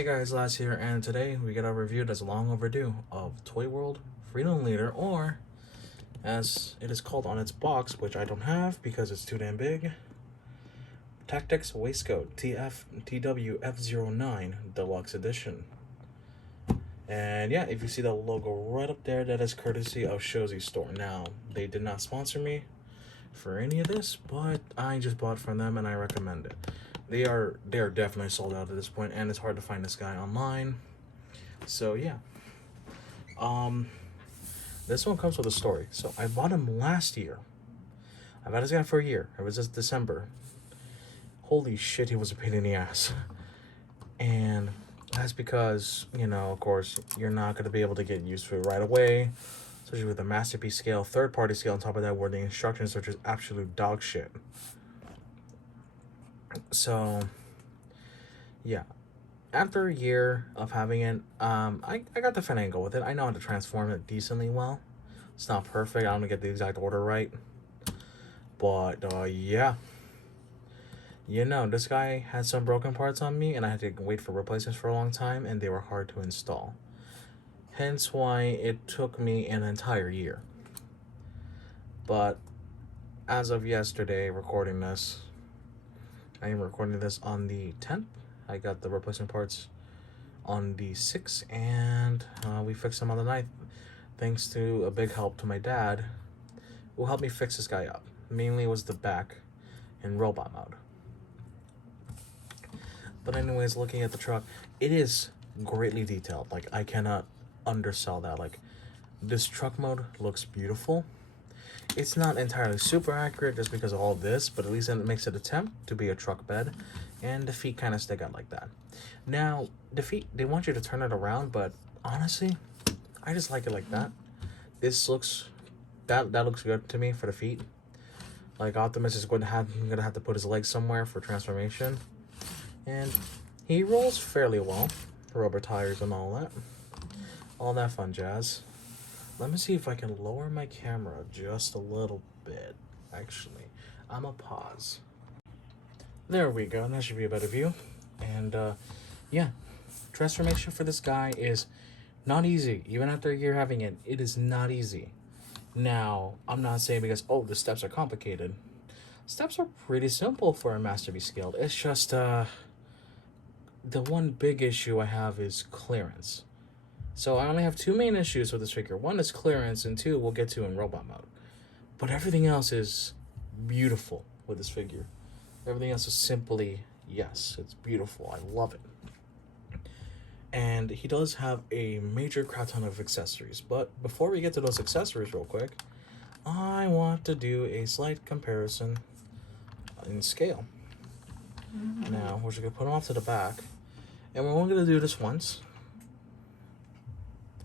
Hey guys, Laz here, and today we get a review that's long overdue of ToyWorld Freedom Leader, or as it is called on its box, which I don't have because it's too damn big, Tactics Waistcoat TW-F09 Deluxe Edition. And yeah, if you see the logo right up there, that is courtesy of Shozy Store. Now, they did not sponsor me for any of this, but I just bought from them and I recommend it. They are definitely sold out at this point, and it's hard to find this guy online. So yeah. This one comes with a story. So I bought him last year. I've had this guy for a year. It was just December. Holy shit, he was a pain in the ass. And that's because, you know, of course, you're not going to be able to get used to it right away. Especially with a masterpiece scale, third-party scale on top of that, where the instructions are just absolute dog shit. So, yeah. After a year of having it, I got the finagle with it. I know how to transform it decently well. It's not perfect. I don't get the exact order right. But, yeah. You know, this guy had some broken parts on me, and I had to wait for replacements for a long time, and they were hard to install. Hence why it took me an entire year. But, as of yesterday, recording this, I am recording this on the 10th. I got the replacement parts on the 6th, and we fixed them on the 9th. Thanks to a big help to my dad, who helped me fix this guy up. Mainly it was the back in robot mode. But anyways, looking at the truck, it is greatly detailed. Like, I cannot undersell that. Like, this truck mode looks beautiful. It's not entirely super accurate just because of all this, but at least it makes it attempt to be a truck bed, and the feet kind of stick out like that. Now, the feet, they want you to turn it around, but honestly, I just like it like that. This looks, that looks good to me for the feet. Like, Optimus is going to have to put his legs somewhere for transformation, and he rolls fairly well. Rubber tires and all that fun jazz. Let me see if I can lower my camera just a little bit. Actually, I'm gonna pause. There we go. That should be a better view. And yeah, transformation for this guy is not easy. Even after a year having it, it is not easy. Now, I'm not saying because, oh, the steps are complicated. Steps are pretty simple for a masterpiece scale. It's just the one big issue I have is clearance. So I only have two main issues with this figure. One is clearance, and two we'll get to in robot mode. But everything else is beautiful with this figure. Everything else is simply, yes, it's beautiful. I love it. And he does have a major crap ton of accessories. But before we get to those accessories real quick, I want to do a slight comparison in scale. Now, we're just going to put him off to the back. And we're only going to do this once.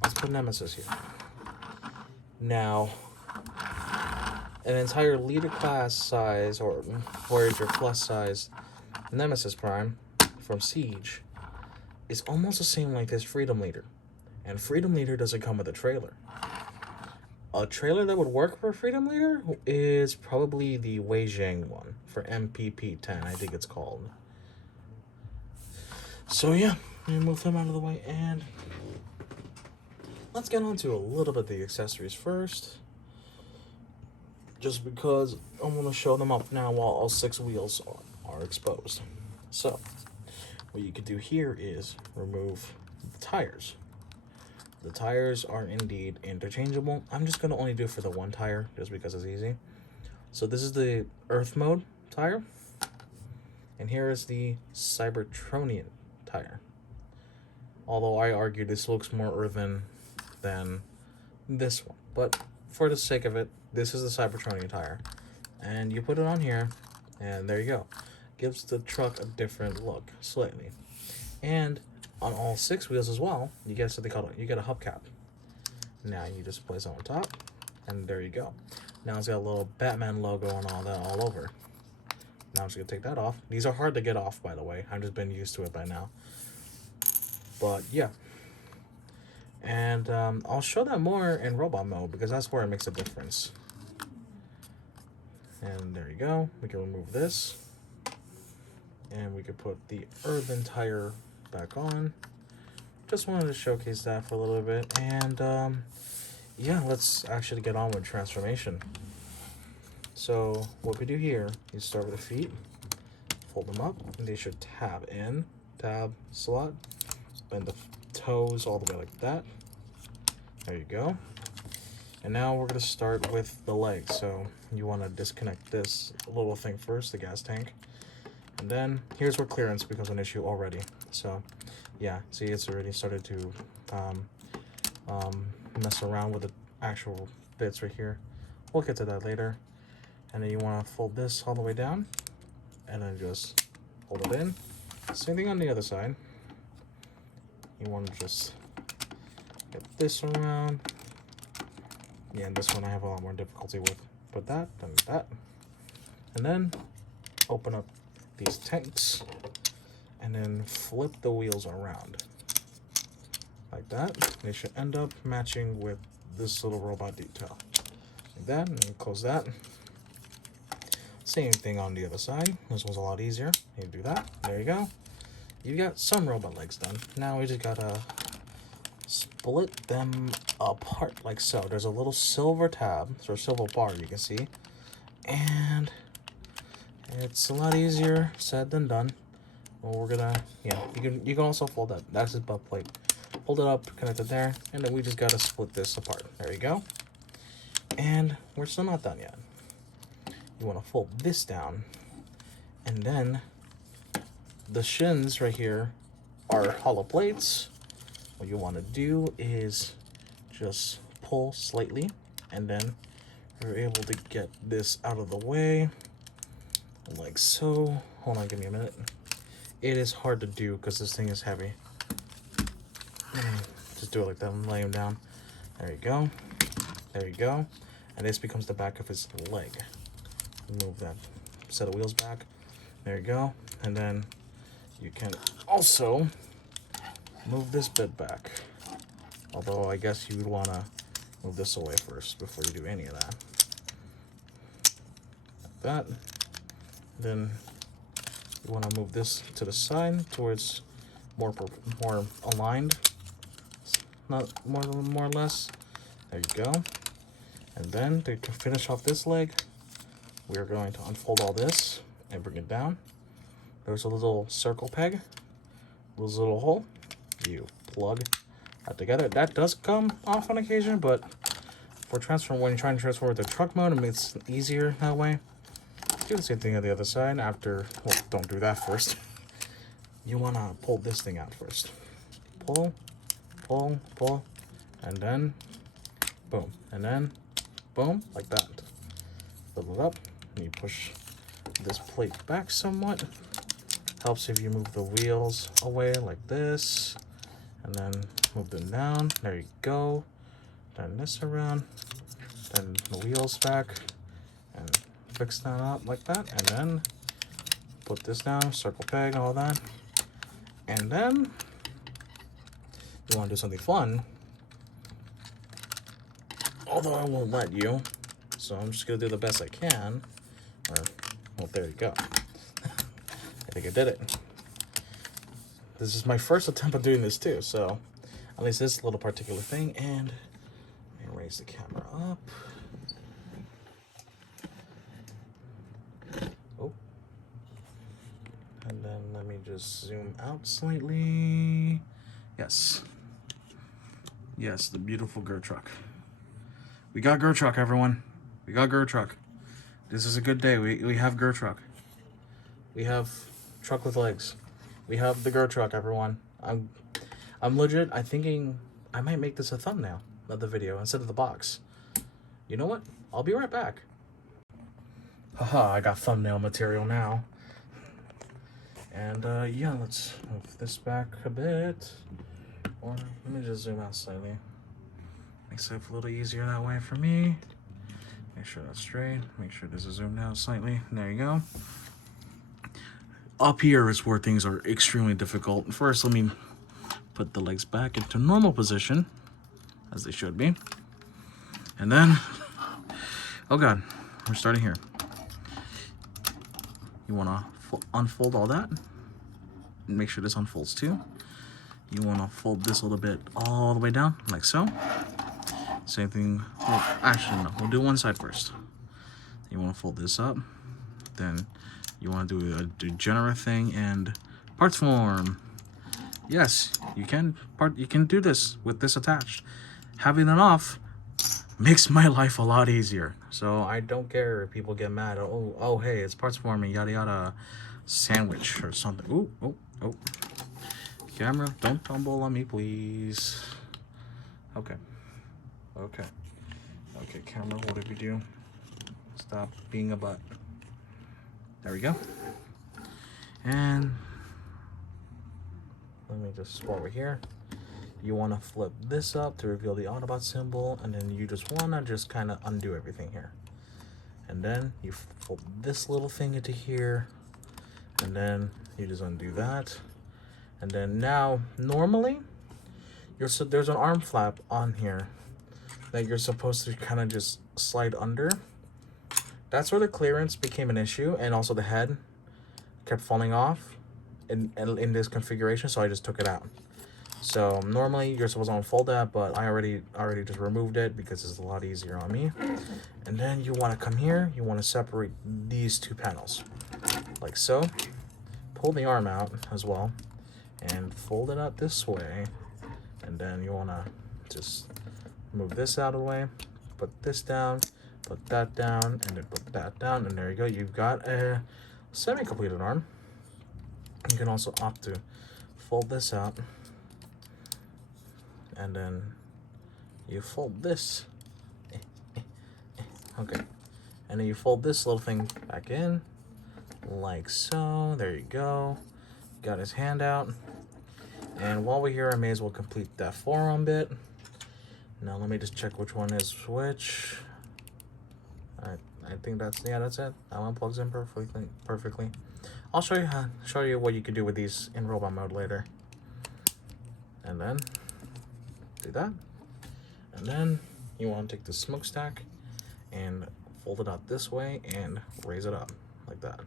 Let's put Nemesis here. Now, an entire leader class size, or Voyager plus size Nemesis Prime from Siege is almost the same length as Freedom Leader. And Freedom Leader doesn't come with a trailer. A trailer that would work for Freedom Leader is probably the Wei Zhang one for MPP-10, I think it's called. So yeah, let me move them out of the way, and let's get on to a little bit of the accessories first. Just because I'm going to show them up now while all 6 wheels are exposed. So, what you could do here is remove the tires. The tires are indeed interchangeable. I'm just going to only do it for the one tire, just because it's easy. So this is the Earth mode tire. And here is the Cybertronian tire. Although I argue this looks more earthen than this one. But for the sake of it, this is the Cybertronian tire. And you put it on here, and there you go. Gives the truck a different look, slightly. And on all 6 wheels as well, you get something called, you get a hubcap. Now you just place it on top, and there you go. Now it's got a little Batman logo and all that all over. Now I'm just gonna take that off. These are hard to get off, by the way. I've just been used to it by now. But yeah. And I'll show that more in robot mode because that's where it makes a difference. And there you go. We can remove this. And we could put the earthen tire back on. Just wanted to showcase that for a little bit. And yeah, let's actually get on with transformation. So what we do here, you start with the feet, fold them up, and they should tab in, tab, slot, bend the toes all the way like that. There you go. And now we're gonna start with the legs. So you wanna disconnect this little thing first, the gas tank. And then here's where clearance becomes an issue already. So yeah, see, it's already started to mess around with the actual bits right here. We'll get to that later. And then you want to fold this all the way down and then just hold it in. Same thing on the other side. You want to just get this around. Yeah, and this one I have a lot more difficulty with. Put that, then that. And then open up these tanks and then flip the wheels around like that. They should end up matching with this little robot detail like that, and you close that. Same thing on the other side. This one's a lot easier. You do that. There you go. You got some robot legs done. Now we just gotta split them apart like so. There's a little silver tab, or silver bar you can see, and it's a lot easier said than done. Well, we're gonna, yeah, you can also fold that. That's his butt plate. Hold it up, connect it there, and then we just gotta split this apart. There you go. And we're still not done yet. You want to fold this down, and then the shins right here are hollow plates. What you want to do is just pull slightly, and then you're able to get this out of the way like so. Hold on, give me a minute. It is hard to do because this thing is heavy. Just do it like that and lay him down. There you go. There you go. And this becomes the back of his leg. Move that set of wheels back. There you go. And then you can also move this bit back. Although I guess you would want to move this away first before you do any of that. Like that. Then you want to move this to the side towards more aligned. Not more or less. There you go. And then to finish off this leg, we are going to unfold all this and bring it down. There's a little circle peg, there's a little hole. You plug that together. That does come off on occasion, but when you're trying to transfer with the truck mode, it's easier that way. Do the same thing on the other side. After, well, don't do that first. You want to pull this thing out first. Pull, pull, pull, and then boom, and then boom, like that. Fill it up, and you push this plate back somewhat. Helps if you move the wheels away like this, and then move them down. There you go. Turn this around, then the wheels back, and fix that up like that, and then put this down, circle peg, all that. And then you want to do something fun, although I won't let you, so I'm just gonna do the best I can. Or, well, there you go. I think I did it. This is my first attempt at doing this too, so at least this little particular thing. And let me raise the camera up. Oh, and then let me just zoom out slightly. Yes. Yes, the beautiful Gur truck. We got Gur truck, everyone. We got Gur truck. This is a good day. We have Gur truck. We have truck with legs. We have the Gur truck, everyone. I'm legit. I'm thinking I might make this a thumbnail of the video instead of the box. You know what? I'll be right back. Haha, I got thumbnail material now. And yeah, let's move this back a bit. Or let me just zoom out slightly. Makes it a little easier that way for me. Make sure that's straight. Make sure this is zoomed out slightly. There you go. Up here is where things are extremely difficult. First, let me put the legs back into normal position, as they should be. And then, oh god, we're starting here. You want to unfold all that. make sure this unfolds too. You want to fold this a little bit all the way down, like so. Same thing. Well, actually, no. We'll do one side first. You want to fold this up. Then you want to do a degenerate thing and parts form. Yes, you can do this with this attached. Having it off makes my life a lot easier. So I don't care if people get mad. Oh, hey, it's parts forming, yada yada, sandwich or something. Oh. Camera, don't tumble on me, please. Okay, camera, whatever you do, stop being a butt. There we go. And let me just over here. You want to flip this up to reveal the Autobot symbol, and then you just want to just kind of undo everything here. And then you fold this little thing into here, and then you just undo that. And then now, normally, there's an arm flap on here that you're supposed to kind of just slide under. That's where the clearance became an issue, and also the head kept falling off in this configuration, so I just took it out. So normally you're supposed to unfold that, but I already just removed it because it's a lot easier on me. And then you want to come here, you want to separate these two panels, like so. Pull the arm out as well, and fold it out this way. And then you want to just move this out of the way, put this down, put that down, and then put that down, and there you go. You've got a semi-completed arm. You can also opt to fold this out, and then you fold this. Okay, and then you fold this little thing back in, like so. There you go. Got his hand out. And while we're here, I may as well complete that forearm bit. Now let me just check which one is which. I think that's it. That one plugs in perfectly. I'll show you what you can do with these in robot mode later. And then do that. And then you want to take the smokestack and fold it out this way and raise it up like that.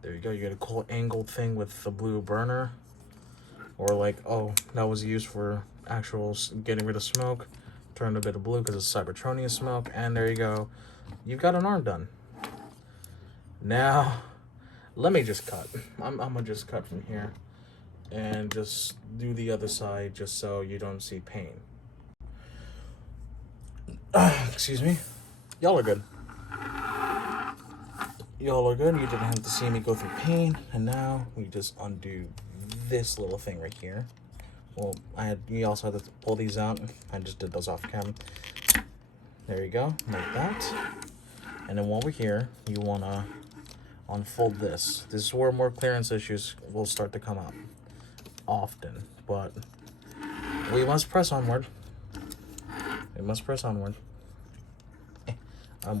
There you go. You get a cool angled thing with the blue burner, or like, oh, that was used for actual getting rid of smoke. Turned a bit of blue because it's Cybertronian smoke, and there you go. You've got an arm done. Now, let me just cut. I'm gonna just cut from here and just do the other side just so you don't see pain. Excuse me. Y'all are good. Y'all are good. You didn't have to see me go through pain. And now we just undo this little thing right here. Well, you also had to pull these out. I just did those off cam. There you go, like that. And then while we're here, you wanna unfold this. This is where more clearance issues will start to come up often, but we must press onward. We must press onward. I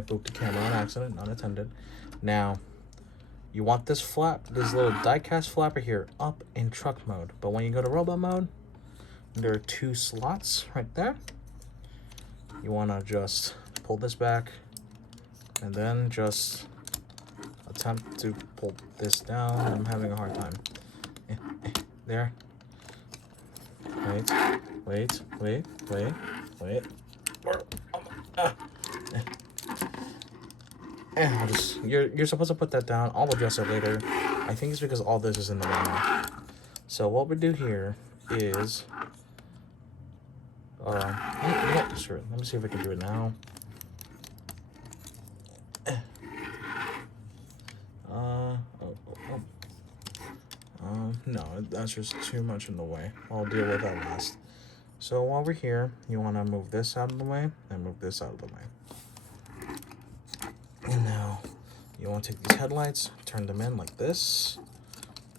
booped the camera on accident, unattended. Now, you want this flap, this little die-cast flapper here, up in truck mode. But when you go to robot mode, there are two slots right there. You want to just pull this back, and then just attempt to pull this down. I'm having a hard time. There. Wait. I'll just, you're supposed to put that down. I'll address it later. I think it's because all this is in the way now. So what we do here is, sure. Let me see if I can do it now. No, that's just too much in the way. I'll deal with that last. So while we're here, you want to move this out of the way and move this out of the way. And now you want to take these headlights, turn them in like this,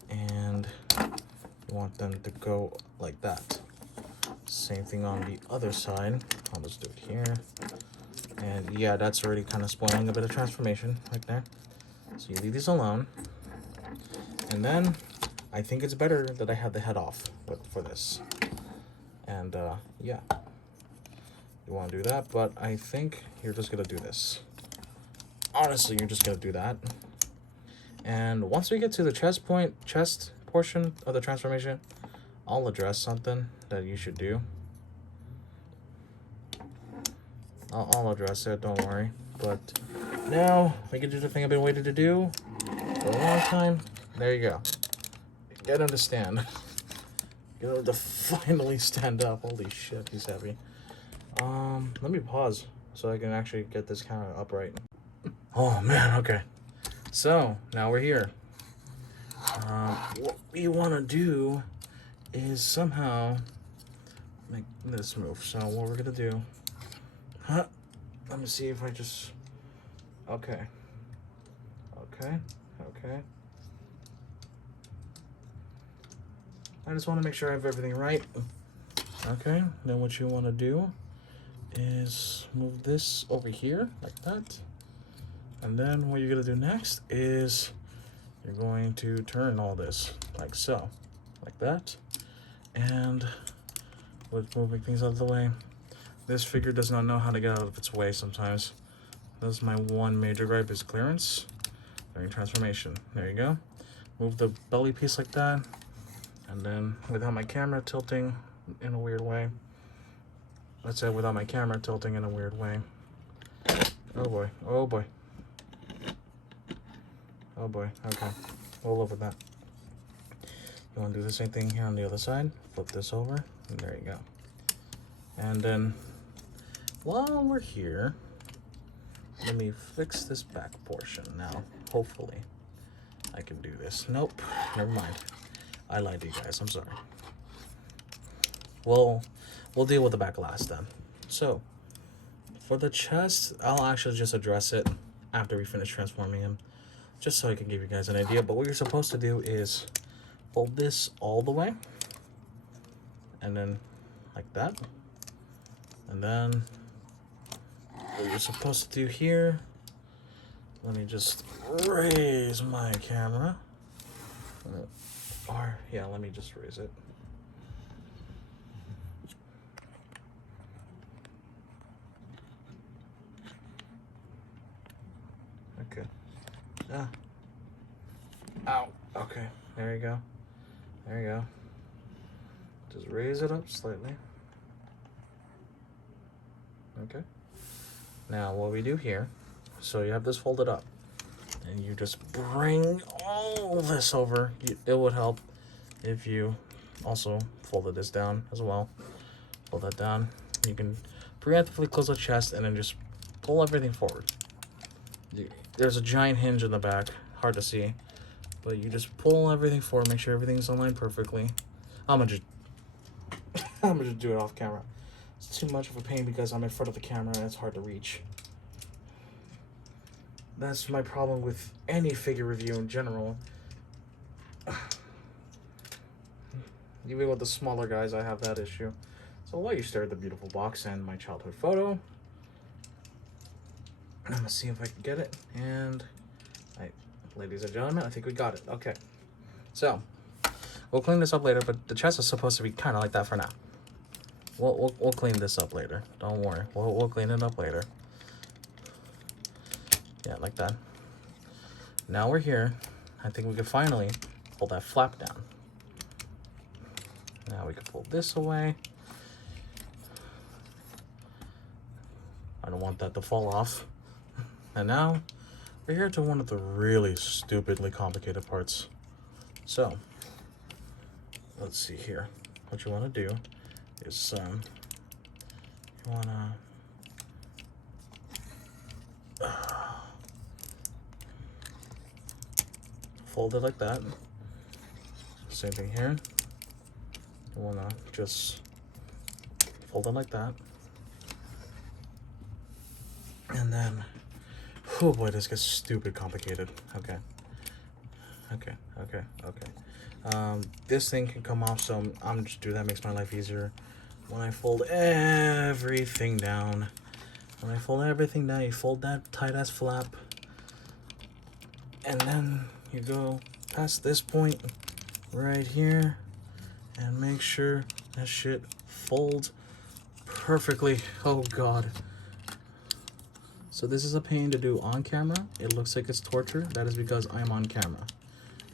and you want them to go like that. Same thing on the other side. I'll just do it here. And yeah, that's already kind of spoiling a bit of transformation right there. So you leave these alone. And then I think it's better that I have the head off for this. And yeah, you want to do that, but I think you're just going to do this. Honestly, you're just going to do that. And once we get to the chest portion, portion of the transformation, I'll address something that you should do. I'll address it, don't worry. But now we can do the thing I've been waiting to do for a long time. There you go. Get him to stand. Get him to finally stand up. Holy shit, he's heavy. Let me pause so I can actually get this camera upright. Oh man, okay. So now we're here. What we want to do is somehow make this move. So what we're gonna do? Let me see if I just. Okay. I just want to make sure I have everything right. Okay. Then what you want to do is move this over here like that. And then what you're gonna do next is you're going to turn all this like so, like that. And with moving things out of the way, this figure does not know how to get out of its way sometimes. That's my one major gripe, is clearance during transformation. There you go. Move the belly piece like that. And then without my camera tilting in a weird way. Let's say without my camera tilting in a weird way. Oh boy, oh boy. Oh boy, okay. We'll live with that. You want to do the same thing here on the other side. Flip this over, and there you go. And then, while we're here, let me fix this back portion. Now, hopefully, I can do this. Nope, never mind. I lied to you guys, I'm sorry. We'll deal with the back last then. So, for the chest, I'll actually just address it after we finish transforming him, just so I can give you guys an idea. But what you're supposed to do is fold this all the way, and then like that. And then what you're supposed to do here, let me just raise my camera. Or, yeah, let me just raise it. Okay. Ah. Ow. Okay. There you go. There you go. Just raise it up slightly. Okay. Now, what we do here, so you have this folded up, and you just bring all this over. It would help if you also folded this down as well. Fold that down. You can preemptively close the chest and then just pull everything forward. There's a giant hinge in the back, hard to see, but you just pull everything forward, make sure everything's aligned perfectly. I'm gonna just do it off camera. It's too much of a pain because I'm in front of the camera and it's hard to reach. That's my problem with any figure review in general. Even with the smaller guys, I have that issue. So while you stare at the beautiful box and my childhood photo, I'm gonna see if I can get it. And, ladies and gentlemen, I think we got it. Okay. So, we'll clean this up later, but the chest is supposed to be kind of like that for now. We'll clean this up later. Don't worry. We'll clean it up later. Yeah, like that. Now we're here. I think we can finally pull that flap down. Now we can pull this away. I don't want that to fall off. And now we're here to one of the really stupidly complicated parts. So, let's see here. What you want to do is you want to fold it like that. Same thing here. You want to just fold it like that. And then, oh boy, this gets stupid complicated. Okay. This thing can come off, so I'm just do that, makes my life easier. When I fold everything down, you fold that tight ass flap, and then you go past this point right here, and make sure that shit folds perfectly. Oh god. So this is a pain to do on camera. It looks like it's torture. That is because I am on camera.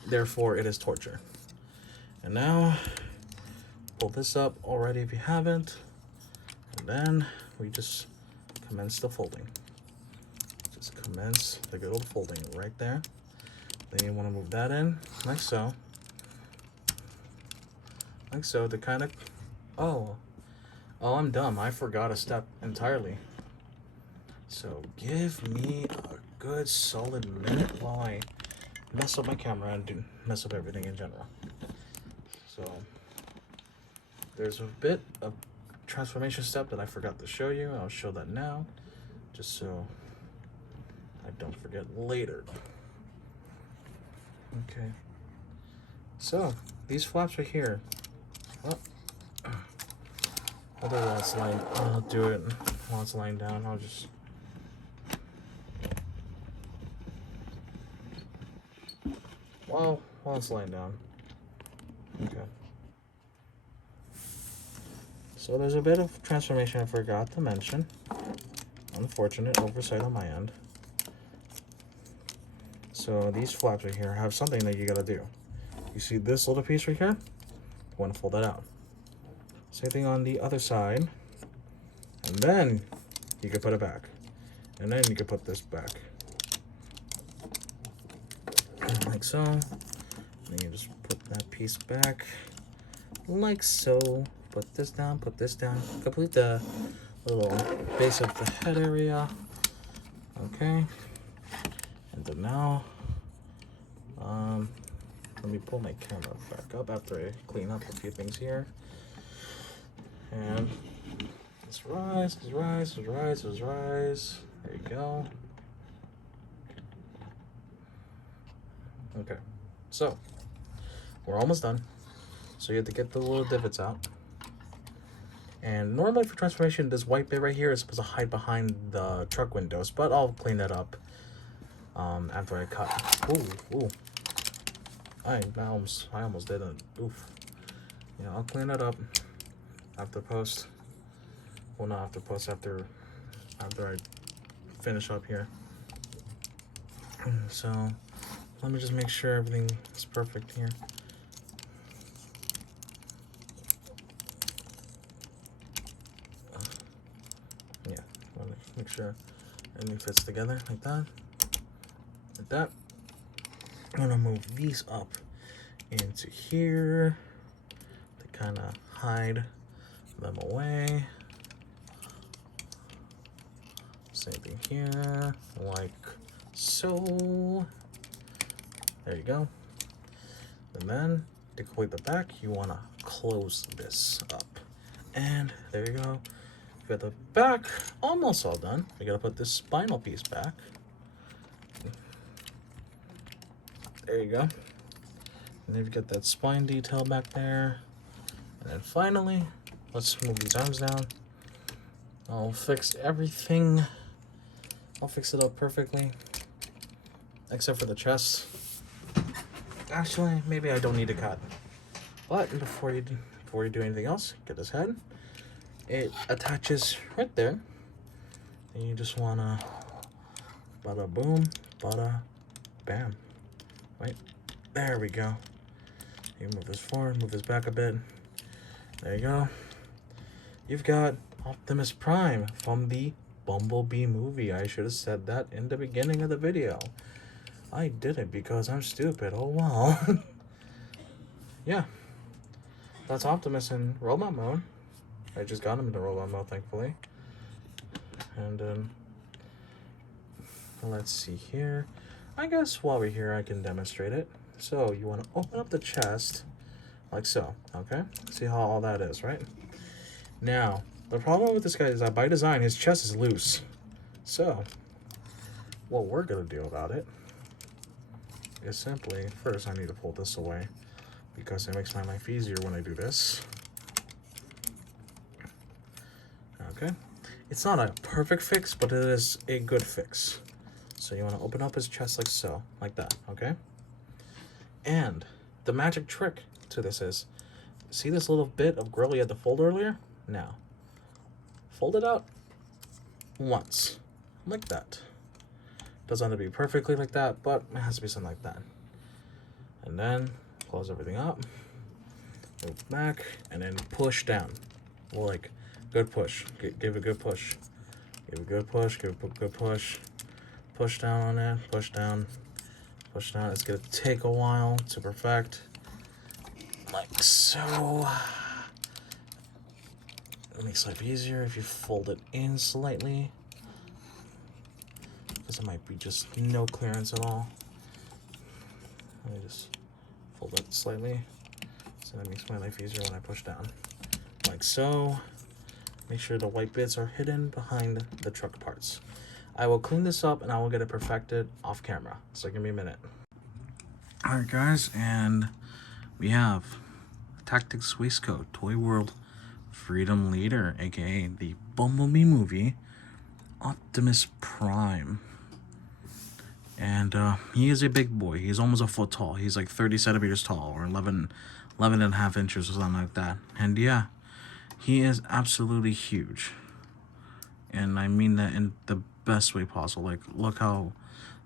Therefore, it is torture. And now, pull this up already if you haven't. And then we just commence the folding. Just commence the good old folding right there. Then you want to move that in, like so. Like so, to kind of... Oh, I'm dumb. I forgot a step entirely. So give me a good solid minute while I mess up my camera and mess up everything in general. So there's a bit of transformation step that I forgot to show you. I'll show that now, just so I don't forget later. Okay. So these flaps right here. Although while it's lying, I'll do it while it's lying down. I'll just. While it's lying down. Okay. So there's a bit of transformation I forgot to mention. Unfortunate oversight on my end. So these flaps right here have something that you gotta do. You see this little piece right here? You wanna fold that out. Same thing on the other side. And then you can put it back. And then you can put this back. Like so. Then you just put that piece back. Like so. Put this down, complete the little base of the head area. Okay. And then now, let me pull my camera back up after I clean up a few things here. And let's rise. There you go. Okay. So, we're almost done. So you have to get the little divots out. And normally for transformation, this white bit right here is supposed to hide behind the truck windows, but I'll clean that up after I cut. Ooh. I almost didn't. Oof. Yeah, I'll clean that up after post. Well, not after post, after I finish up here. So let me just make sure everything is perfect here. Yeah, let me make sure everything fits together like that. Like that. I'm gonna move these up into here to kind of hide them away. Same thing here, like so. There you go. And then to complete the back, you want to close this up. And there you go. You got the back almost all done. You gotta put this spinal piece back. There you go. And then you've got that spine detail back there. And then finally, let's move these arms down. I'll fix everything. I'll fix it up perfectly. Except for the chest. Actually, maybe I don't need to cut. But before you do anything else, get this head. It attaches right there. And you just wanna bada boom, bada bam. Right, there we go. You move this forward, move this back a bit. There you go. You've got Optimus Prime from the Bumblebee movie. I should have said that in the beginning of the video. I didn't because I'm stupid. Oh well. Yeah. That's Optimus in robot mode. I just got him in the robot mode, thankfully. And let's see here. I guess while we're here, I can demonstrate it. So you want to open up the chest like so, okay? See how all that is, right? Now, the problem with this guy is that by design, his chest is loose. So, what we're gonna do about it is simply, first I need to pull this away because it makes my life easier when I do this. Okay, it's not a perfect fix, but it is a good fix. So you want to open up his chest like so, like that, okay? And the magic trick to this is, see this little bit of grill you had to fold earlier? Now, fold it out once, like that. Doesn't have to be perfectly like that, but it has to be something like that. And then close everything up. Move back, and then push down. Like, good push. Give a good push. Give a good push. Give a good push. Push down on it. Push down. Push down. It's gonna take a while to perfect. Like so. It makes life easier if you fold it in slightly, because it might be just no clearance at all. Let me just fold it slightly, so that makes my life easier when I push down. Like so. Make sure the white bits are hidden behind the truck parts. I will clean this up and I will get it perfected off camera. So give me a minute. Alright guys, and we have Tactics Waistcoat, ToyWorld Freedom Leader, aka the Bumblebee movie, Optimus Prime. And he is a big boy. He's almost a foot tall. He's like 30 centimeters tall, or 11 and a half inches or something like that. And yeah, he is absolutely huge. And I mean that in the best way possible. Like, look how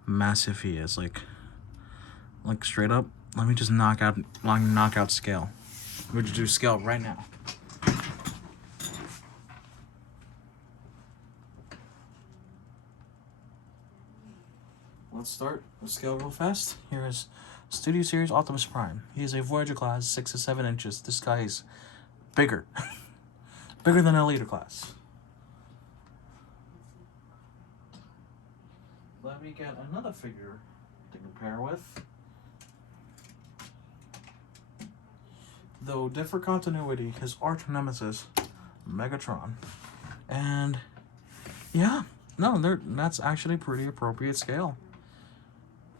massive he is. Like straight up, let me just knock out scale. We're gonna do scale right now. Let's start with scale real fast. Here is Studio Series Optimus Prime. He is a Voyager class, 6 to 7 inches. This guy is bigger. Bigger than a leader class. Let me get another figure to compare with. Though different continuity, his arch nemesis, Megatron. And yeah, no, that's actually pretty appropriate scale.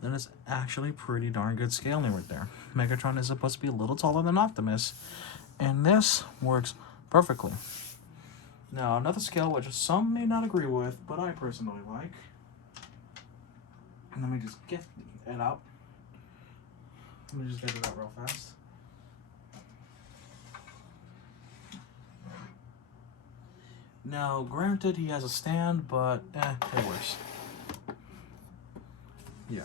That is actually pretty darn good scaling right there. Megatron is supposed to be a little taller than Optimus, and this works perfectly. Now, another scale which some may not agree with, but I personally like. And let me just get it out. Let me just get it out real fast. Now, granted, he has a stand, but it works. Yeah.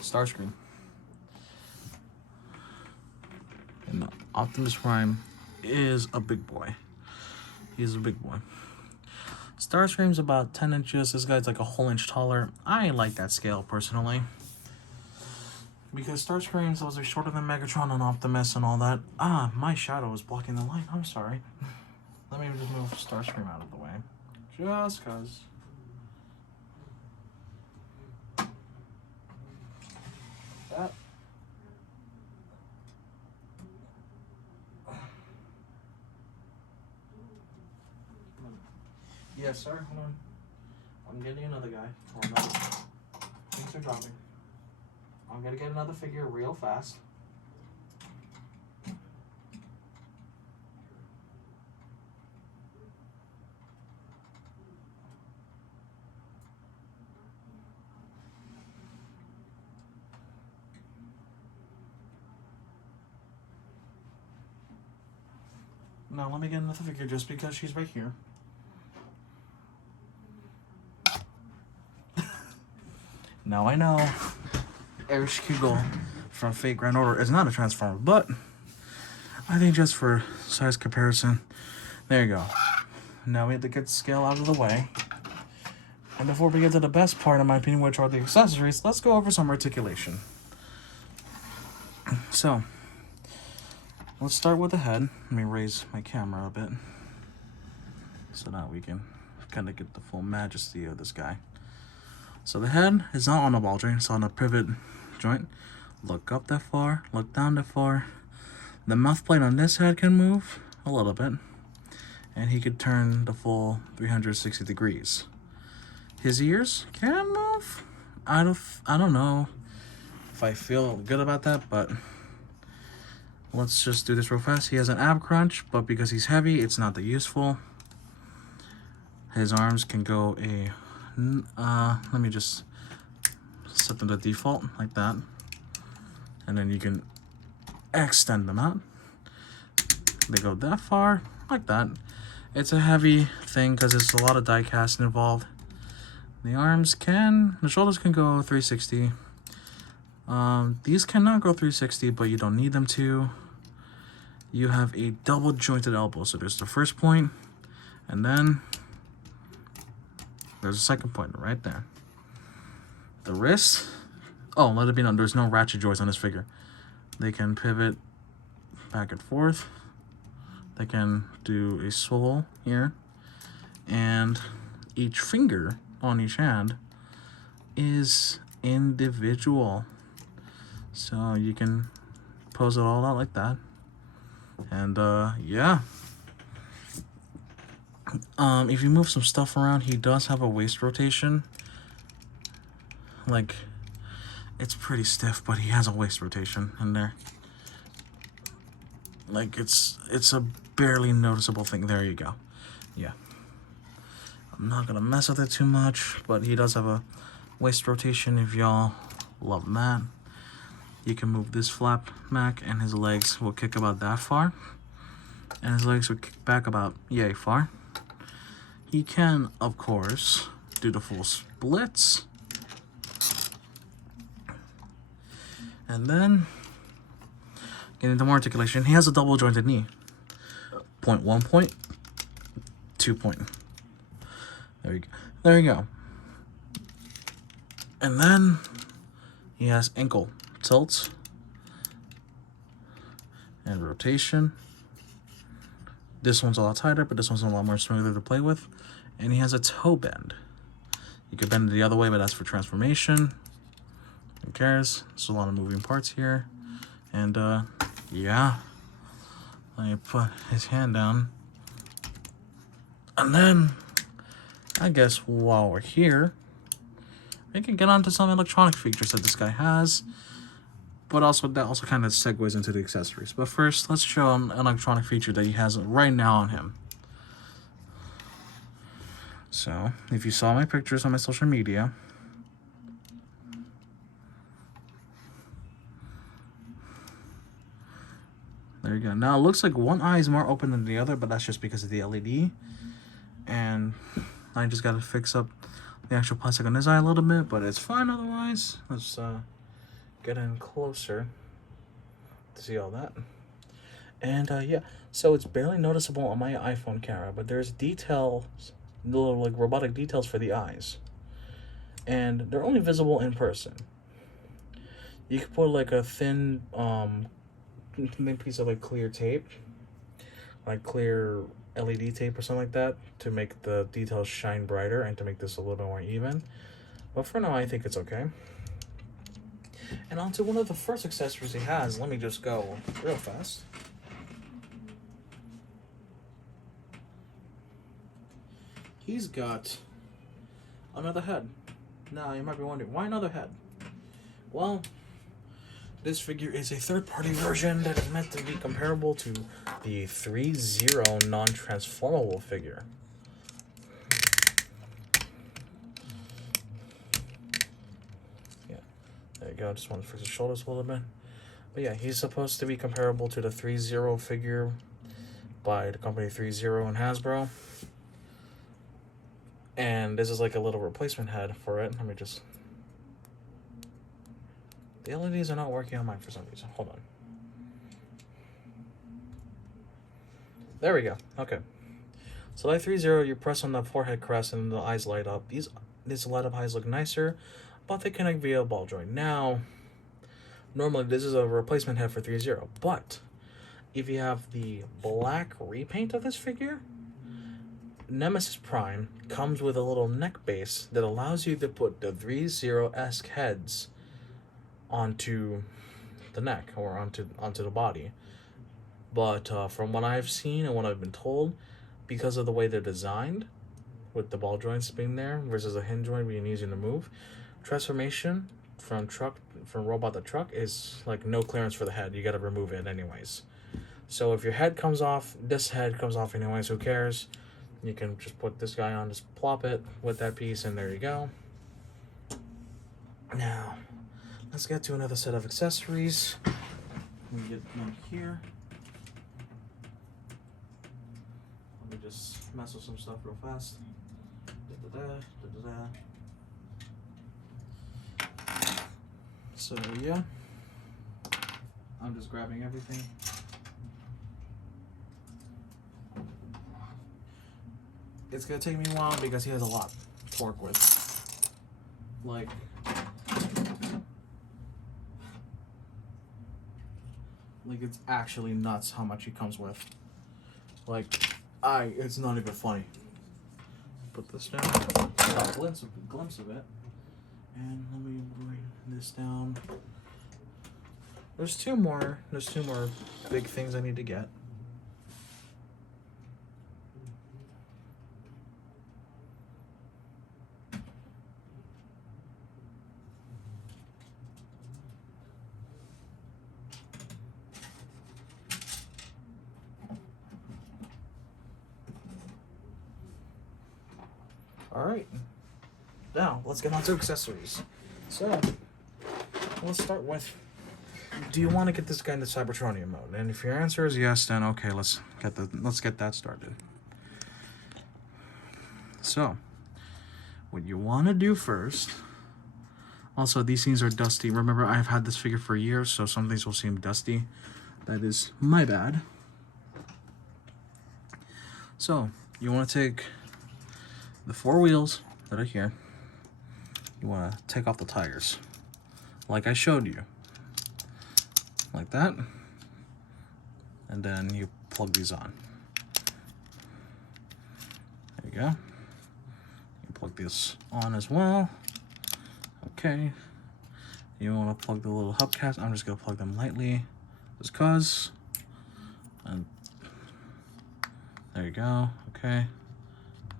Starscream. And Optimus Prime is a big boy. He's a big boy. Starscream's about 10 inches. This guy's like a whole inch taller. I like that scale, personally. Because Starscream's supposed to be shorter than Megatron and Optimus and all that. Ah, my shadow is blocking the light. I'm sorry. Let me just move Starscream out of the way. Just cause. That. Yes, sir. Hold on. I'm getting another guy. Or another. Things are dropping. I'm gonna get another figure real fast. Now let me get another figure just because she's right here. Now I know Erich Kugel from Fate Grand Order is not a Transformer, but I think just for size comparison, there you go. Now we have to get the scale out of the way. And before we get to the best part, in my opinion, which are the accessories, let's go over some articulation. So, let's start with the head. Let me raise my camera a bit so that we can kind of get the full majesty of this guy. So the head is not on a ball joint, it's on a pivot joint. Look up that far, look down that far. The mouth plate on this head can move a little bit, and he could turn the full 360 degrees. His ears can move. I don't know if I feel good about that, but let's just do this real fast. He has an ab crunch, but because he's heavy, it's not that useful. His arms can go a let me just set them to default like that, and then you can extend them out. They go that far like that. It's a heavy thing because there's a lot of die casting involved. The shoulders can go 360. These cannot go 360, but you don't need them to. you have a double jointed elbow. So there's the first point, and then there's a second point right there. The wrist, oh, let it be known, there's no ratchet joints on this figure. They can pivot back and forth. They can do a swivel here. And each finger on each hand is individual. So you can pose it all out like that. And yeah. If you move some stuff around, he does have a waist rotation. Like, it's pretty stiff, but he has a waist rotation in there. Like, it's a barely noticeable thing. There you go. Yeah. I'm not gonna mess with it too much, but he does have a waist rotation if y'all love that. You can move this flap back, and his legs will kick about that far. And his legs will kick back about yay far. He can, of course, do the full splits. And then, get into more articulation. He has a double jointed knee. Point, 1 point, 2 point. There you go. There you go. And then, he has ankle tilts and rotation. This one's a lot tighter, but this one's a lot more smoother to play with. And he has a toe bend. You could bend it the other way, but that's for transformation. Who cares? There's a lot of moving parts here. And yeah. Let me put his hand down. And then, I guess while we're here, we can get onto some electronic features that this guy has. But also, that also kind of segues into the accessories. But first, let's show him an electronic feature that he has right now on him. So, if you saw my pictures on my social media, there you go. Now, it looks like one eye is more open than the other, but that's just because of the LED. And I just got to fix up the actual plastic on his eye a little bit, but it's fine otherwise. Let's get in closer to see all that. And yeah, so it's barely noticeable on my iPhone camera, but there's details, little like robotic details for the eyes, and they're only visible in person. You could put like a thin piece of like clear tape, like clear LED tape or something like that, to make the details shine brighter and to make this a little bit more even. But for now, I think it's okay. And on to one of the first accessories he has. Let me just go real fast. He's got another head. Now, you might be wondering, why another head? Well, this figure is a third-party version that is meant to be comparable to the 3-0 non-transformable figure. Yeah, there you go. I just want to fix his shoulders a little bit. But yeah, he's supposed to be comparable to the 3-0 figure by the company 3-0 and Hasbro. And this is like a little replacement head for it. Let me just... The LEDs are not working on mine for some reason. Hold on. There we go. Okay. So like 3-0, you press on the forehead crest and the eyes light up. These light up eyes look nicer, but they connect via a ball joint. Now, normally this is a replacement head for 3-0, but if you have the black repaint of this figure, Nemesis Prime comes with a little neck base that allows you to put the 3-0-esque heads onto the neck or onto the body. But from what I've seen and what I've been told, because of the way they're designed, with the ball joints being there versus a hinge joint being easy to move, transformation from robot to truck is like no clearance for the head. You got to remove it anyways. So if your head comes off, this head comes off anyways, who cares? You can just put this guy on, just plop it with that piece, and there you go. Now, let's get to another set of accessories. Let me get one here. Let me just mess with some stuff real fast. So yeah, I'm just grabbing everything. it's gonna take me a while because he has a lot to work with. Like, it's actually nuts how much he comes with. Like, it's not even funny. Put this down. A glimpse of it. And let me bring this down. There's two more big things I need to get. Alright, now let's get on to accessories. So, let's start with, do you want to get this guy into Cybertronian mode? And if your answer is yes, then okay, let's get that started. So, what you want to do first, also these things are dusty. Remember, I've had this figure for years, so some things will seem dusty. That is my bad. So, you want to take the 4 wheels that are here. You want to take off the tires, like I showed you, like that, and then you plug these on. There you go. You plug this on as well. Okay. You want to plug the little hubcaps. I'm just gonna plug them lightly, just cause. And there you go. Okay,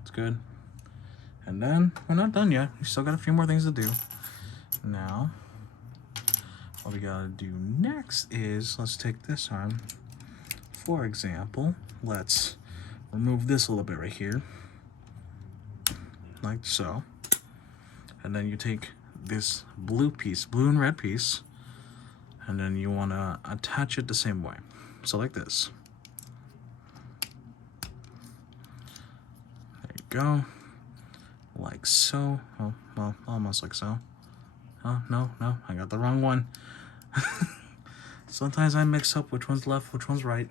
it's good. And then, we're not done yet. We still got a few more things to do. Now, what we gotta do next is, let's take this arm. For example, let's remove this a little bit right here. Like so. And then you take this blue piece, blue and red piece, and then you wanna attach it the same way. So like this. There you go. Like so. Oh, well, almost like so. Oh, no, I got the wrong one. Sometimes I mix up which one's left, which one's right.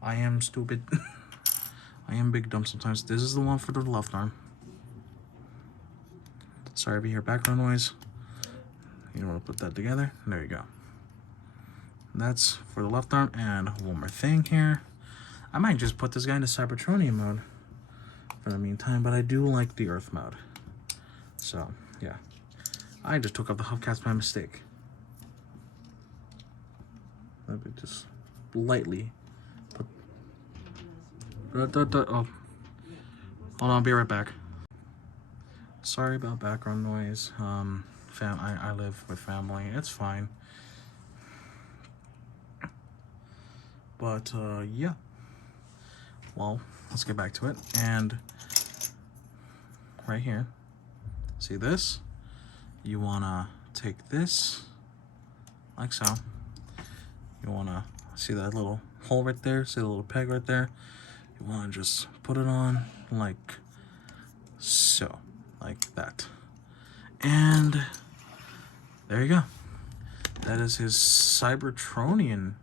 I am stupid. I am big dumb sometimes. This is the one for the left arm. Sorry if you hear background noise. You want to put that together. There you go. That's for the left arm. And one more thing here. I might just put this guy into Cybertronian mode for the meantime, but I do like the Earth mode. So, yeah. I just took up the hubcaps by mistake. Let me just lightly put... Oh. Hold on, be right back. Sorry about background noise. I live with family. It's fine. But, yeah. Well, let's get back to it. And right here, see this? You wanna take this like so. You wanna see that little hole right there? See the little peg right there? You wanna just put it on like so, like that. And there you go. That is his Cybertronian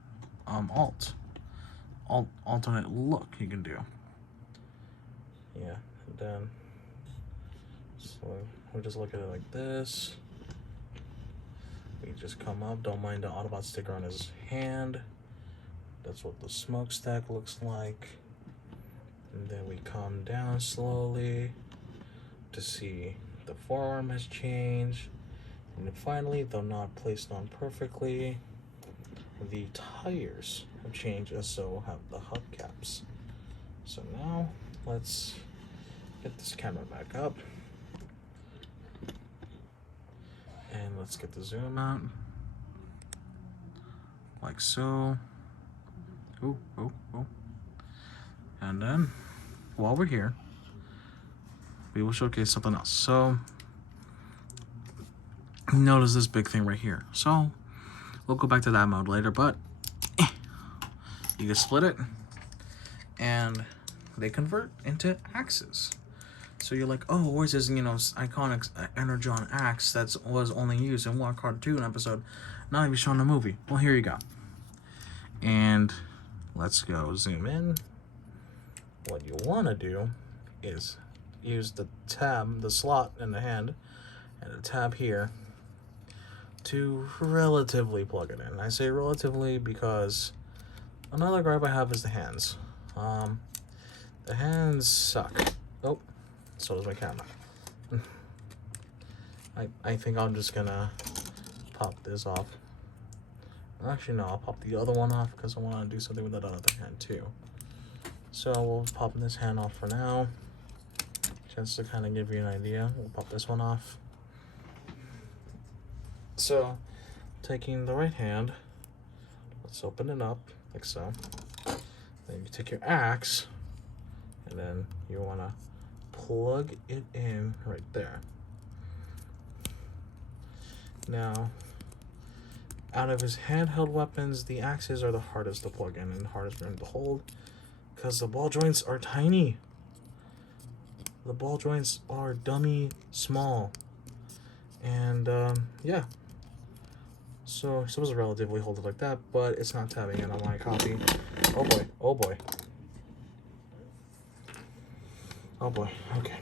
alternate look he can do. Yeah, and then so we just look at it like this. We just come up, don't mind the Autobot sticker on his hand. That's what the smokestack looks like. And then we come down slowly to see the forearm has changed. And then finally, though not placed on perfectly, the tires have changed, and so have the hubcaps. So now, let's get this camera back up. And let's get the zoom out. Like so. Oh. And then, while we're here, we will showcase something else. So, notice this big thing right here. So, we'll go back to that mode later, but you can split it, and they convert into axes. So you're like, oh, where's this, iconic Energon axe that was only used in one cartoon episode, not even shown in a movie? Well, here you go. And let's go zoom in. What you want to do is use the tab, the slot in the hand, and the tab here to relatively plug it in. I say relatively because another gripe I have is the hands. The hands suck. Oh, so does my camera. I think I'm just gonna pop this off. Actually, no, I'll pop the other one off because I want to do something with that other hand too. So we'll pop this hand off for now, just to kind of give you an idea. We'll pop this one off. So, taking the right hand, let's open it up like so. Then you take your axe, and then you want to plug it in right there. Now, out of his handheld weapons, the axes are the hardest to plug in and the hardest for him to hold because the ball joints are tiny. The ball joints are dummy small. And yeah. So it's supposed to relatively hold it like that, but it's not tabbing in on my copy. Oh boy, oh boy. Oh boy, okay.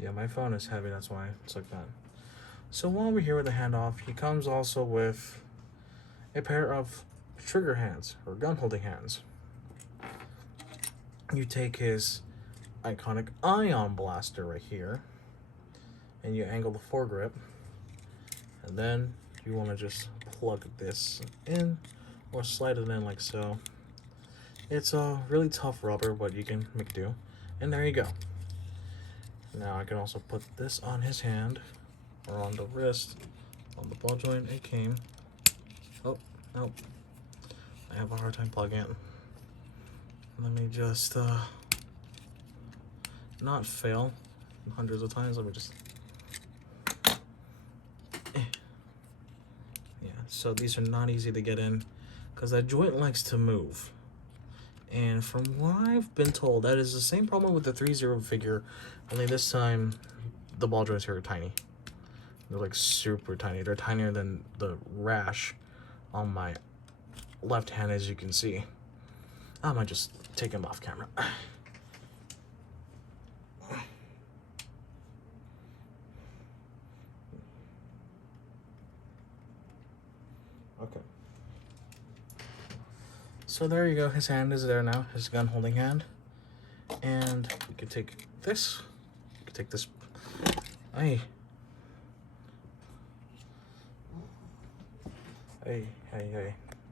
Yeah, my phone is heavy, that's why it's like that. So while we're here with the handoff, he comes also with a pair of trigger hands, or gun holding hands. You take his iconic ion blaster right here, and you angle the foregrip, and then you want to just plug this in, or slide it in like so. It's a really tough rubber, but you can make do. And there you go. Now I can also put this on his hand, or on the wrist, on the ball joint it came. Oh, no. I have a hard time plugging it. Let me just, not fail hundreds of times. Let me just, yeah, so these are not easy to get in, because that joint likes to move. And from what I've been told, that is the same problem with the 3-0 figure, only this time the ball joints here are tiny. They're like super tiny. They're tinier than the rash on my left hand, as you can see. I might just take him off camera. Okay. So there you go, his hand is there now, his gun holding hand. And you can take this, you can take this, hey,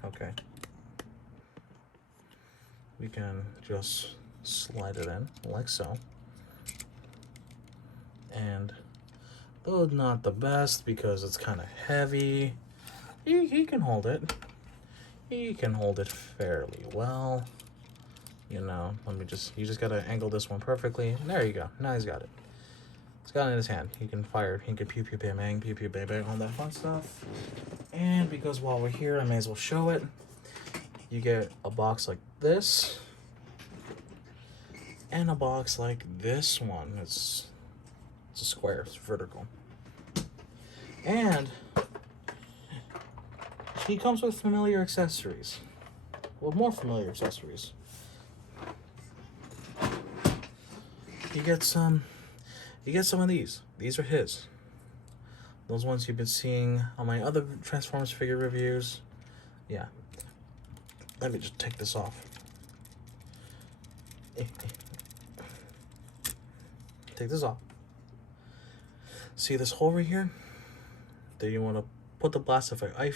okay. We can just slide it in like so. And though not the best because it's kind of heavy, he can hold it. He can hold it fairly well. You know, you just gotta angle this one perfectly. There you go, now he's got it. He's got it in his hand. He can fire, he can pew pew bang bang, pew pew bang bang, all that fun stuff. And because while we're here, I may as well show it. You get a box like this, and a box like this one. It's a square, it's vertical. And he comes with familiar accessories. Well, more familiar accessories. You get some of these. These are his. Those ones you've been seeing on my other Transformers figure reviews. Yeah. Let me just take this off. Take this off. See this hole right here? There you want to put the blast effect. I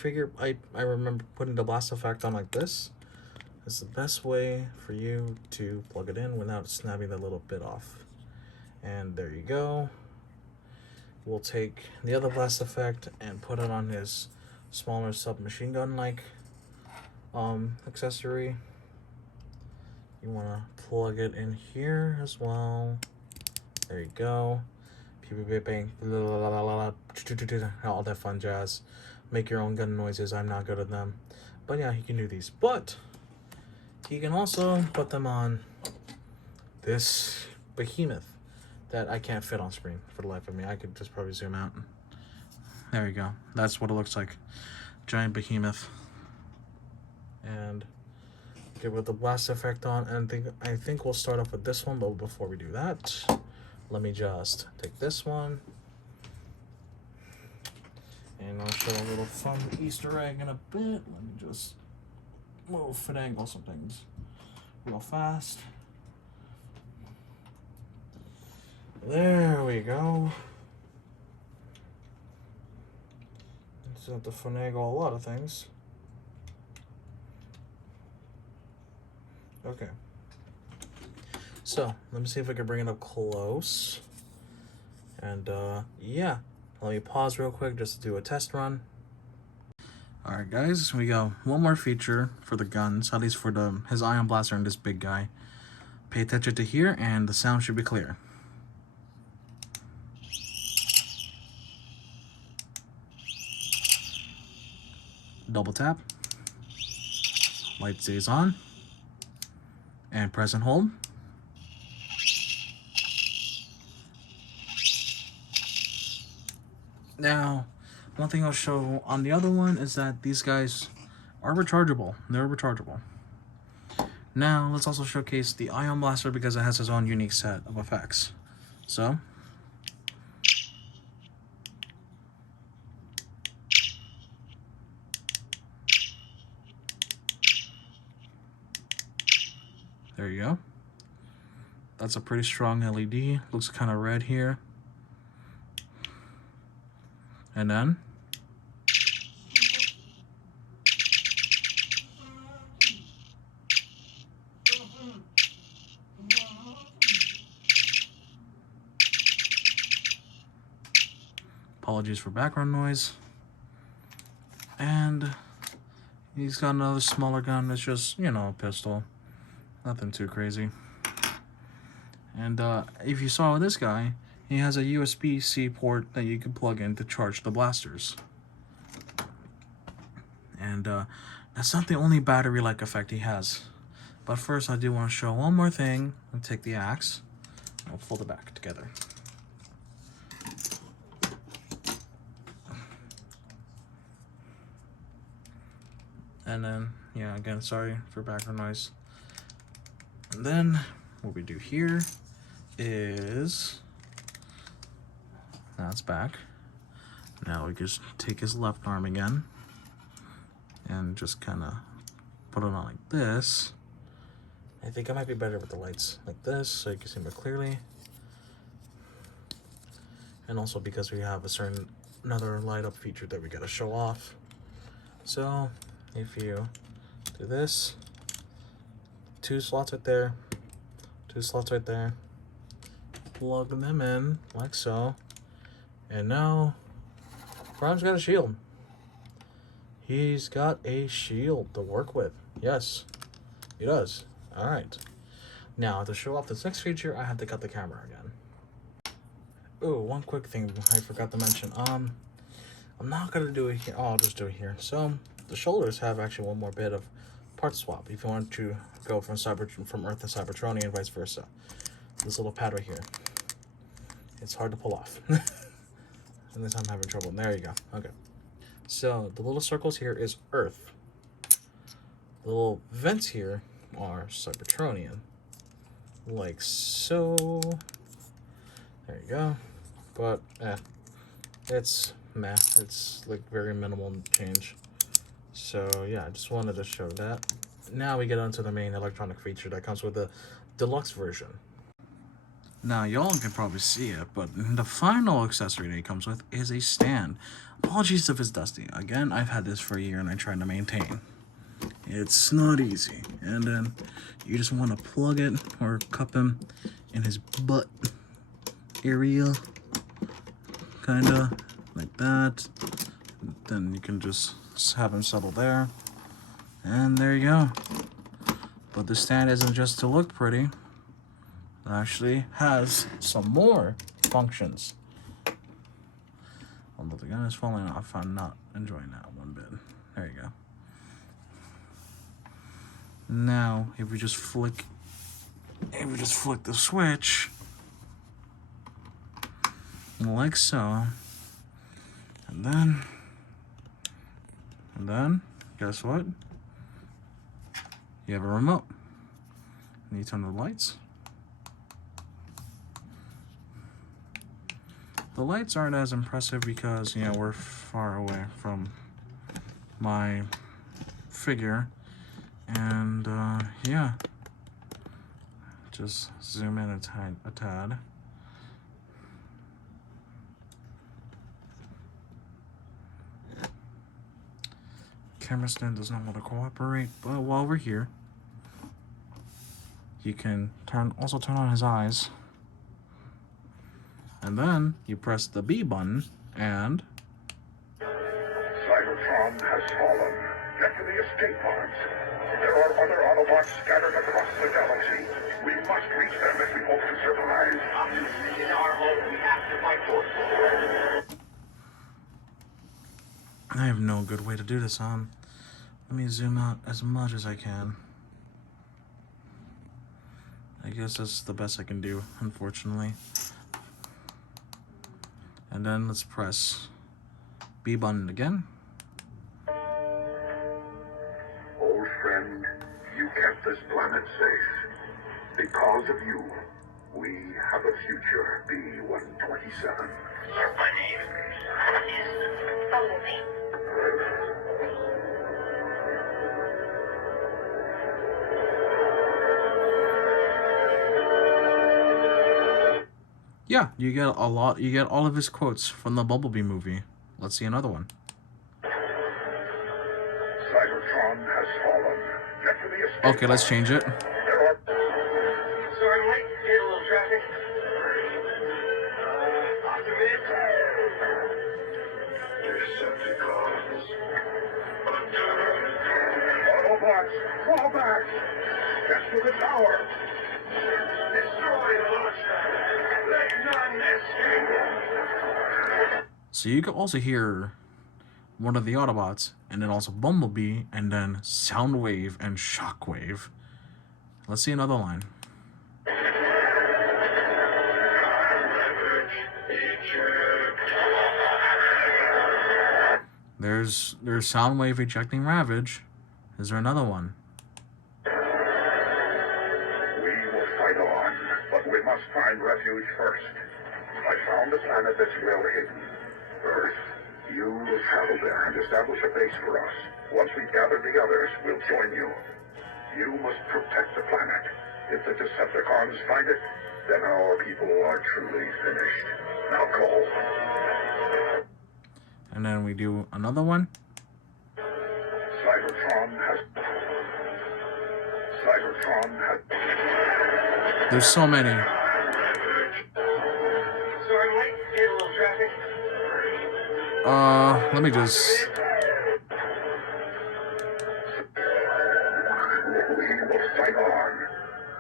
remember putting the blast effect on like this. It's the best way for you to plug it in without snapping that little bit off. And there you go. We'll take the other blast effect and put it on his smaller submachine gun like accessory. You want to plug it in here as well. There you go. Bang, all that fun jazz. Make your own gun noises. I'm not good at them, but yeah, he can do these. But he can also put them on this behemoth that I can't fit on screen for the life of me. I could just probably zoom out. There you go. That's what it looks like. giant behemoth. And with the blast effect on, and I think we'll start off with this one, but before we do that, let me just take this one, and I'll show a little fun Easter egg in a bit. Let me just finagle some things real fast. There we go. Just have to finagle a lot of things. Okay. So, let me see if I can bring it up close. And, yeah. Let me pause real quick just to do a test run. Alright guys, we got one more feature for the guns, at least for his ion blaster and this big guy. Pay attention to here and the sound should be clear. Double tap. Light stays on. And press and hold. Now, one thing I'll show on the other one is that these guys are rechargeable. They're rechargeable. Now, let's also showcase the Ion Blaster because it has its own unique set of effects. So, there you go. That's a pretty strong LED. Looks kind of red here. And then apologies for background noise. And he's got another smaller gun. It's just, you know, a pistol. Nothing too crazy. And if you saw this guy, he has a USB-C port that you can plug in to charge the blasters. And that's not the only battery-like effect he has. But first, I do want to show one more thing. I'll take the axe. I'll fold it back together. And then, yeah, again, sorry for background noise. And then, what we do here is, now it's back. Now we just take his left arm again and just kind of put it on like this. I think I might be better with the lights like this so you can see more clearly. And also because we have another light up feature that we gotta show off. So if you do this, 2 slots right there, 2 slots right there, plug them in like so, and now Prime's got a shield. He's got a shield to work with. Yes, he does. All right. Now to show off this next feature, I have to cut the camera again. Oh, one quick thing I forgot to mention. I'm not gonna do it here. Oh, I'll just do it here. So the shoulders have actually one more bit of part swap if you want to go from Earth to Cybertronian and vice versa. This little pad right here. It's hard to pull off. And this I'm having trouble. There you go. Okay. So the little circles here is Earth. The little vents here are Cybertronian. Like so. There you go. But it's meh. It's like very minimal change. So yeah, I just wanted to show that. Now we get onto the main electronic feature that comes with the deluxe version. Now y'all can probably see it, but the final accessory that it comes with is a stand. Apologies if it's dusty. Again, I've had this for a year and I try to maintain. It's not easy. And then you just want to plug it or cup him in his butt area. Kinda like that. Then you can just have him settle there. And there you go. But the stand isn't just to look pretty. It actually has some more functions. Although the gun is falling off, I'm not enjoying that one bit. There you go. Now, if we just flick the switch, And then, guess what? You have a remote. And you turn the lights. The lights aren't as impressive because, you know, we're far away from my figure. And, yeah. Just zoom in a tad. Camera stand does not want to cooperate, but while we're here, you can also turn on his eyes. And then you press the B button and Cybertron has fallen. Get to the escape pods. There are other Autobots scattered across the galaxy. We must reach them if we hope to survive. Optimus is in our home. We have to fight for it. I have no good way to do this. Let me zoom out as much as I can. I guess that's the best I can do, unfortunately. And then let's press B button again. Old friend, you kept this planet safe. Because of you, we have a future B-127. My name is Bumblebee. Yeah, you get a lot. You get all of his quotes from the Bumblebee movie. Let's see another one. Cybertron has fallen. Get to the escape. Okay, let's change it. Sorry, I'm late. Hit a little traffic. Optimus. Decepticons. Autobots, fall back. Get to the tower. Destroy the monster. Let none escape. So you can also hear one of the Autobots, and then also Bumblebee, and then Soundwave and Shockwave. Let's see another line. There's Soundwave ejecting Ravage. Is there another one? We will fight on, but we must find refuge first. I found a planet that's well hidden. Earth. You will travel there and establish a base for us. Once we gather the others, we'll join you. You must protect the planet. If the Decepticons find it, then our people are truly finished. Now call. And then we do another one. Cybertron has... There's so many. Sorry, Mike. Hit a little traffic. Let me just... We will fight on.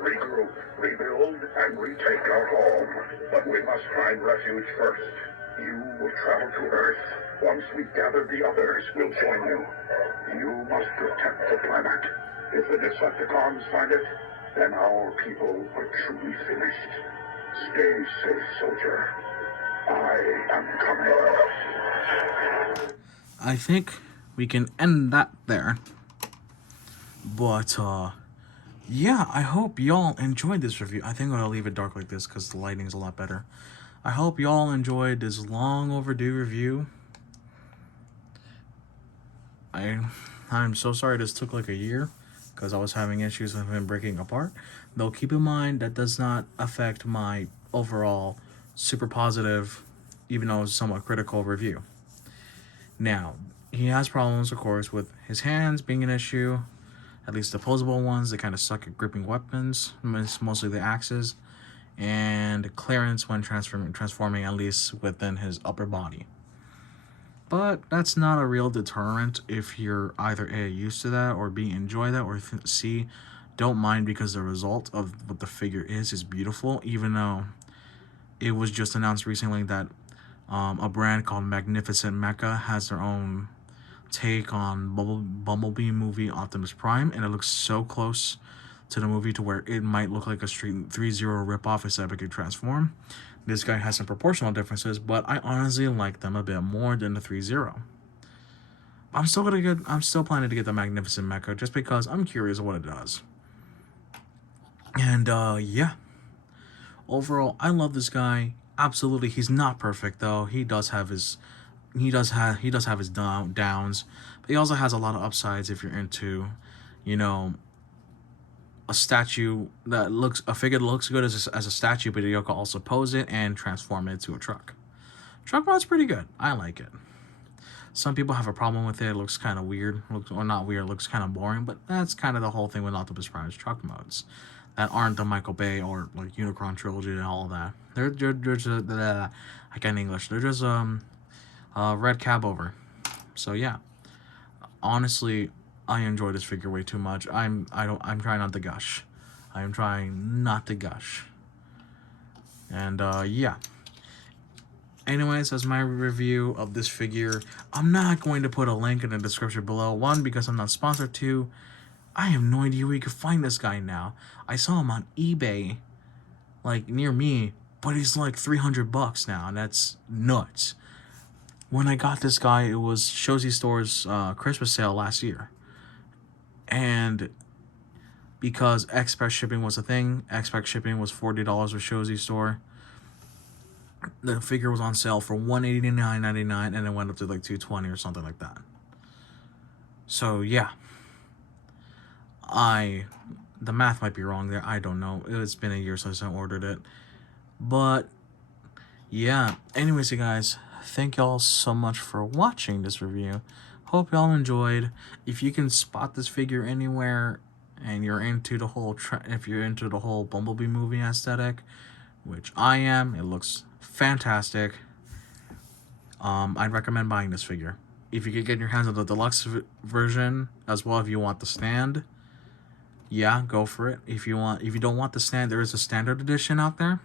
Regroup, rebuild, and retake our home. But we must find refuge first. You will travel to Earth. Once we gather the others, we'll join you. You must protect the planet. If the Decepticons find it, then our people are truly finished. Stay safe, soldier. I am coming. I think we can end that there. But, yeah, I hope y'all enjoyed this review. I think I'm gonna leave it dark like this because the lighting's a lot better. I hope y'all enjoyed this long overdue review. I'm so sorry this took like a year because I was having issues with him breaking apart. Though keep in mind that does not affect my overall super positive, even though it's somewhat critical review. Now, he has problems, of course, with his hands being an issue. At least the opposable ones, they kind of suck at gripping weapons. It's mostly the axes. And clearance when transforming, at least within his upper body. But that's not a real deterrent if you're either A, used to that, or B, enjoy that, or C, don't mind because the result of what the figure is beautiful, even though it was just announced recently that a brand called Magnificent Mecha has their own take on Bumblebee movie Optimus Prime, and it looks so close to the movie to where it might look like a Street 3-0 ripoff instead of it could transform. This guy has some proportional differences, but I honestly like them a bit more than the 3-0. I'm still planning to get the Magnificent Mecha just because I'm curious what it does. And yeah, overall, I love this guy. Absolutely, he's not perfect though. He does have his downs, but he also has a lot of upsides if you're into, you know, a figure that looks good as a statue, but you can also pose it and transform it into a truck. Truck mod's pretty good. I like it. Some people have a problem with it. It looks kind of weird. Not weird. It looks kind of boring, but that's kind of the whole thing with Optimus Prime's truck modes that aren't the Michael Bay or like Unicron trilogy and all of that. They're just I can't English. They're just red cab over. So yeah, honestly, I enjoy this figure way too much. I'm trying not to gush. I am trying not to gush. And yeah. Anyways, that's my review of this figure. I'm not going to put a link in the description below. One, because I'm not sponsored. Two, I have no idea where you can find this guy now. I saw him on eBay, like near me, but he's like $300 now, and that's nuts. When I got this guy, it was Shozy Store's Christmas sale last year. And because express shipping was a thing, express shipping was $40 with Shozy Store. The figure was on sale for $189.99, and it went up to like $220 or something like that. So yeah, the math might be wrong there. I don't know. It's been a year since I ordered it, but yeah. Anyways, you guys, thank y'all so much for watching this review. Hope y'all enjoyed. If you can spot this figure anywhere, and you're into the whole Bumblebee movie aesthetic, which I am, it looks fantastic. I'd recommend buying this figure. If you could get your hands on the deluxe version as well, if you want the stand, yeah, go for it. If you don't want the stand, there is a standard edition out there.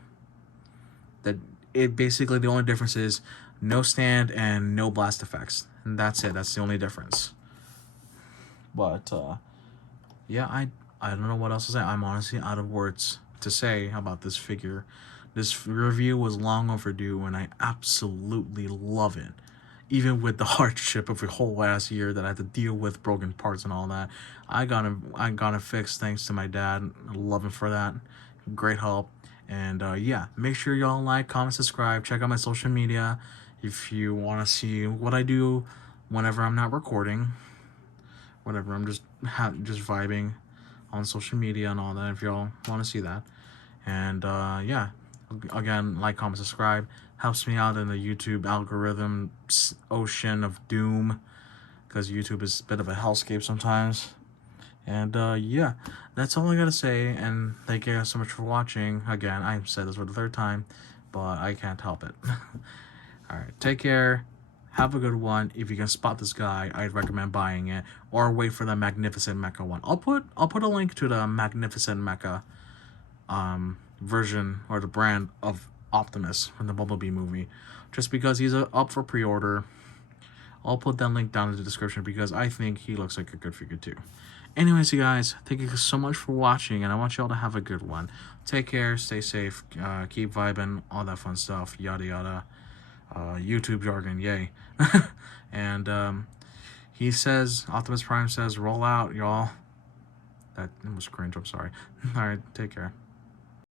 That it basically, the only difference is no stand and no blast effects, and that's it. That's the only difference. But yeah, I don't know what else to say. I'm honestly out of words to say about this figure. This review was long overdue, and I absolutely love it. Even with the hardship of a whole last year that I had to deal with broken parts and all that, I got it fixed thanks to my dad. I love him for that. Great help. And yeah, make sure y'all like, comment, subscribe. Check out my social media if you want to see what I do whenever I'm not recording. Whatever, I'm just vibing on social media and all that, if y'all want to see that. And yeah, again, like, comment, subscribe. Helps me out in the YouTube algorithm ocean of doom, because YouTube is a bit of a hellscape sometimes. And yeah, that's all I gotta say, and thank you guys so much for watching. Again, I said this for the third time, but I can't help it. Alright, take care. Have a good one. If you can spot this guy, I'd recommend buying it, or wait for the Magnificent Mecha one. I'll put a link to the Magnificent Mecha version, or the brand of Optimus from the Bumblebee movie, just because he's up for pre-order. I'll put that link down in the description because I think he looks like a good figure too. Anyways, you guys, thank you so much for watching, and I want y'all to have a good one. Take care, stay safe, keep vibing, all that fun stuff, yada yada. YouTube jargon, yay. And he says, Optimus Prime says, roll out, y'all. That was cringe, I'm sorry. Alright, take care.